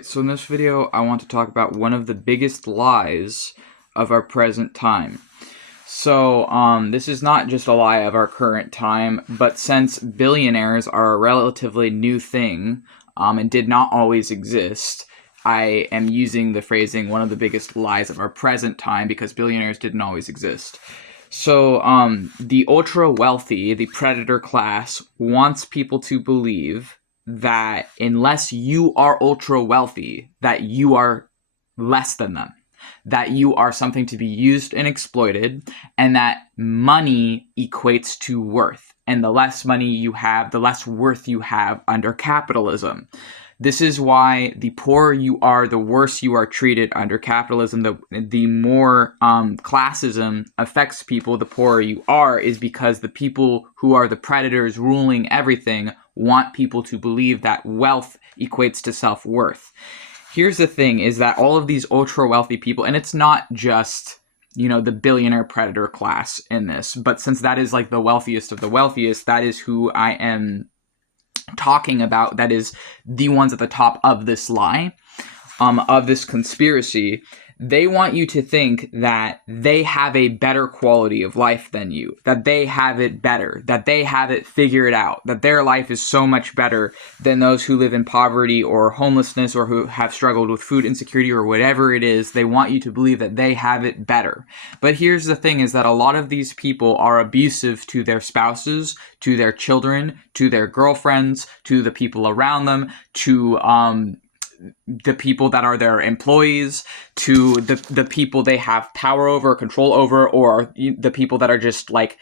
So in this video, I want to talk about one of the biggest lies of our present time. So, this is not just a lie of our current time, but since billionaires are a relatively new thing, and did not always exist, I am using the phrasing one of the biggest lies of our present time because billionaires didn't always exist. So, the ultra wealthy, the predator class, wants people to believe that unless you are ultra wealthy, that you are less than them, that you are something to be used and exploited, and that money equates to worth. And the less money you have, the less worth you have under capitalism. This is why the poorer you are, the worse you are treated under capitalism. The more classism affects people, the poorer you are, is because the people who are the predators ruling everything want people to believe that wealth equates to self-worth. Here's the thing, is that all of these ultra-wealthy people, and it's not just, the billionaire predator class in this, but since that is like the wealthiest of the wealthiest, that is who I am talking about. That is the ones at the top of this lie, of this conspiracy. They want you to think that they have a better quality of life than you, that they have it better, that they have it figured out, that their life is so much better than those who live in poverty or homelessness or who have struggled with food insecurity or whatever it is. They want you to believe that they have it better. But here's the thing, is that a lot of these people are abusive to their spouses, to their children, to their girlfriends, to the people around them, to the people that are their employees, to the people they have power over, control over, or the people that are just like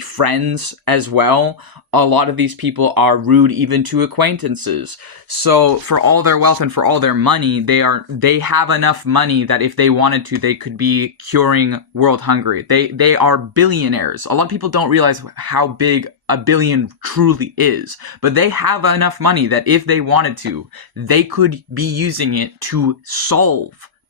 friends as well. A lot of these people are rude even to acquaintances. So for all their wealth and for all their money, they have enough money that if they wanted to, they could be curing world hunger. They are billionaires. A lot of people don't realize how big a billion truly is, but they have enough money that if they wanted to, they could be using it to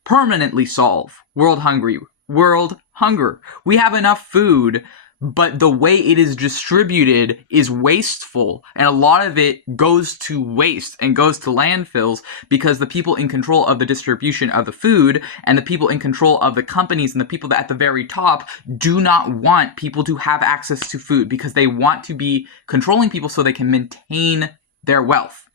permanently solve world hunger. We have enough food, but the way it is distributed is wasteful, and a lot of it goes to waste and goes to landfills because the people in control of the distribution of the food and the people in control of the companies and the people that at the very top do not want people to have access to food because they want to be controlling people so they can maintain their wealth.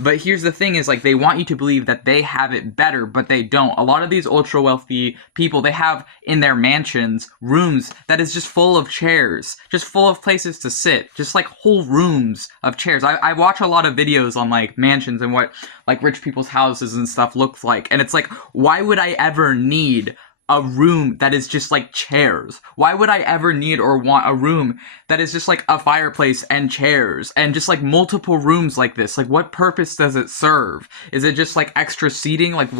But here's the thing, is like they want you to believe that they have it better, but they don't. A lot of these ultra wealthy people, they have in their mansions rooms that is just full of chairs, just full of places to sit, just like whole rooms of chairs. I watch a lot of videos on like mansions and what like rich people's houses and stuff looks like. And it's like, why would I ever need a room that is just like chairs? Why would I ever need or want a room that is just like a fireplace and chairs and just like multiple rooms like this? Like, what purpose does it serve? Is it just like extra seating? Like,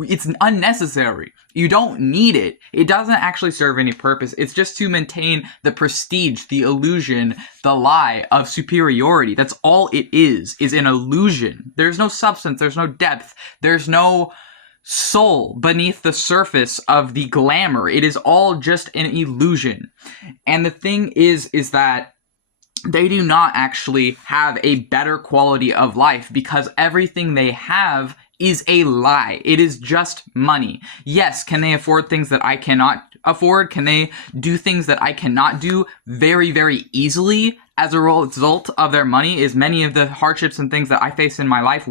it's unnecessary. You don't need it. It doesn't actually serve any purpose. It's just to maintain the prestige, the illusion, the lie of superiority. That's all it is an illusion. There's no substance, there's no depth, there's no soul beneath the surface of the glamour. It is all just an illusion. And the thing is that they do not actually have a better quality of life because everything they have is a lie. It is just money. Yes, can they afford things that I cannot afford? Can they do things that I cannot do very, very easily as a result of their money? Is many of the hardships and things that I face in my life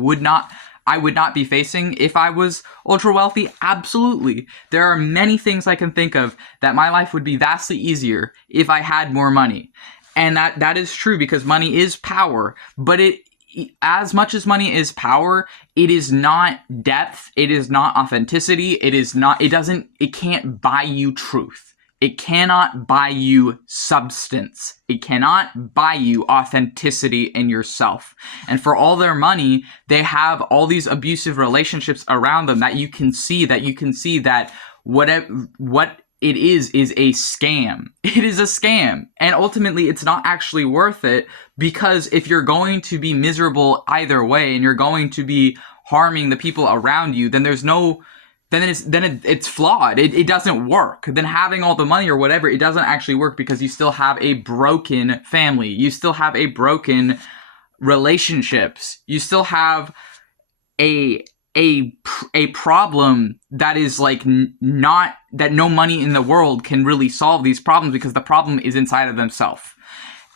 I would not be facing if I was ultra wealthy? Absolutely. There are many things I can think of that my life would be vastly easier if I had more money. And that is true because money is power, but as much as money is power, it is not depth, it is not authenticity, it can't buy you truth. It cannot buy you substance. It cannot buy you authenticity in yourself. And for all their money, they have all these abusive relationships around them that you can see that what it is a scam. It is a scam. And ultimately, it's not actually worth it because if you're going to be miserable either way and you're going to be harming the people around you, then it's flawed. It doesn't work. Then having all the money or whatever, it doesn't actually work because you still have a broken family. You still have a broken relationships. You still have a a problem that is like not that no money in the world can really solve these problems, because the problem is inside of themselves.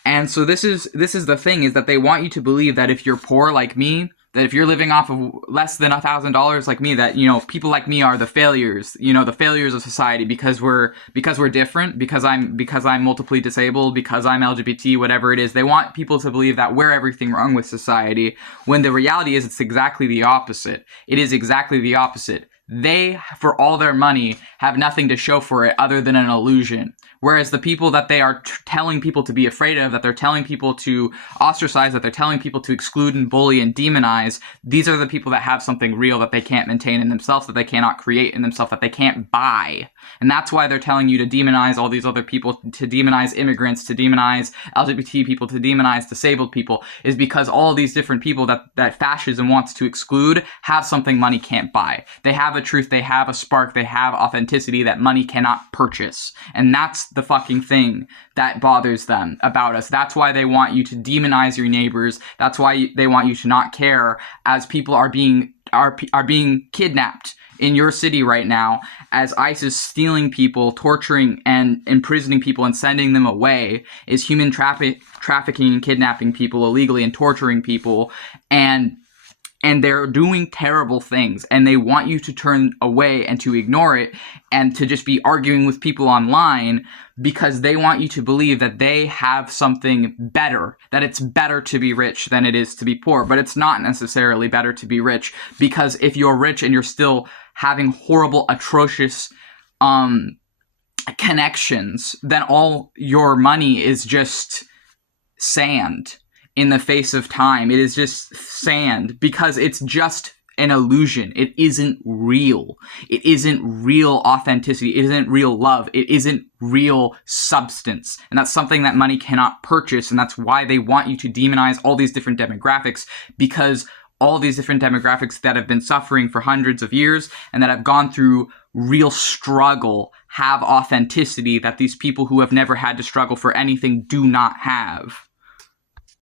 And so this is the thing, is that they want you to believe that if you're poor like me, that if you're living off of less than $1,000 like me, that, you know, people like me are the failures, you know, the failures of society, because we're different, because I'm multiply disabled, because I'm LGBT, whatever it is. They want people to believe that we're everything wrong with society, when the reality is it's exactly the opposite. It is exactly the opposite. They, for all their money, have nothing to show for it other than an illusion. Whereas the people that they are telling people to be afraid of, that they're telling people to ostracize, that they're telling people to exclude and bully and demonize, these are the people that have something real that they can't maintain in themselves, that they cannot create in themselves, that they can't buy. And that's why they're telling you to demonize all these other people, to demonize immigrants, to demonize LGBT people, to demonize disabled people, is because all of these different people that fascism wants to exclude have something money can't buy. They have a truth, they have a spark, they have authenticity that money cannot purchase. And that's the fucking thing that bothers them about us. That's why they want you to demonize your neighbors. That's why they want you to not care, as people are being kidnapped in your city right now, as ICE is stealing people, torturing and imprisoning people and sending them away, is human trafficking and kidnapping people illegally and torturing people, and they're doing terrible things, and they want you to turn away and to ignore it and to just be arguing with people online, because they want you to believe that they have something better, that it's better to be rich than it is to be poor. But it's not necessarily better to be rich, because if you're rich and you're still having horrible, atrocious connections, then all your money is just sand in the face of time. It is just sand, because it's just an illusion. It isn't real. It isn't real authenticity. It isn't real love. It isn't real substance. And that's something that money cannot purchase. And that's why they want you to demonize all these different demographics, because all these different demographics that have been suffering for hundreds of years and that have gone through real struggle have authenticity that these people who have never had to struggle for anything do not have.